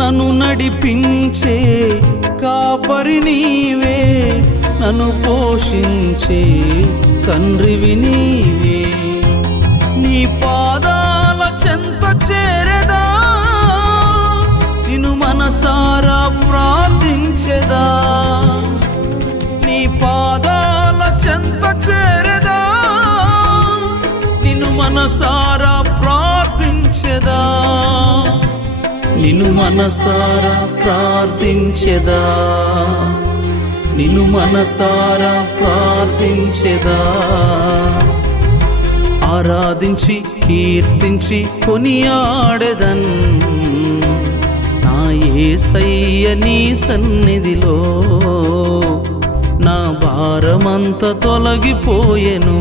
నన్ను నడిపించే కాపరి నీవే, నన్ను పోషించే తండ్రివి నీవే. నీ పాదాల చెంత చేరెదా, నిన్ను మనసారా ప్రార్థించెదా. నీ పాదాల చెంత చేరెదా, నిన్ను మనసారా ప్రార్థించెదా. నిన్ను మనసారా ప్రార్థించెదా, నిన్ను మనసారా ప్రార్థించెదా. ఆరాధించి కీర్తించి కొనియాడెదన్ నా యేసయ్య నీ సన్నిధిలో. నా భారమంతా తొలగిపోయెను.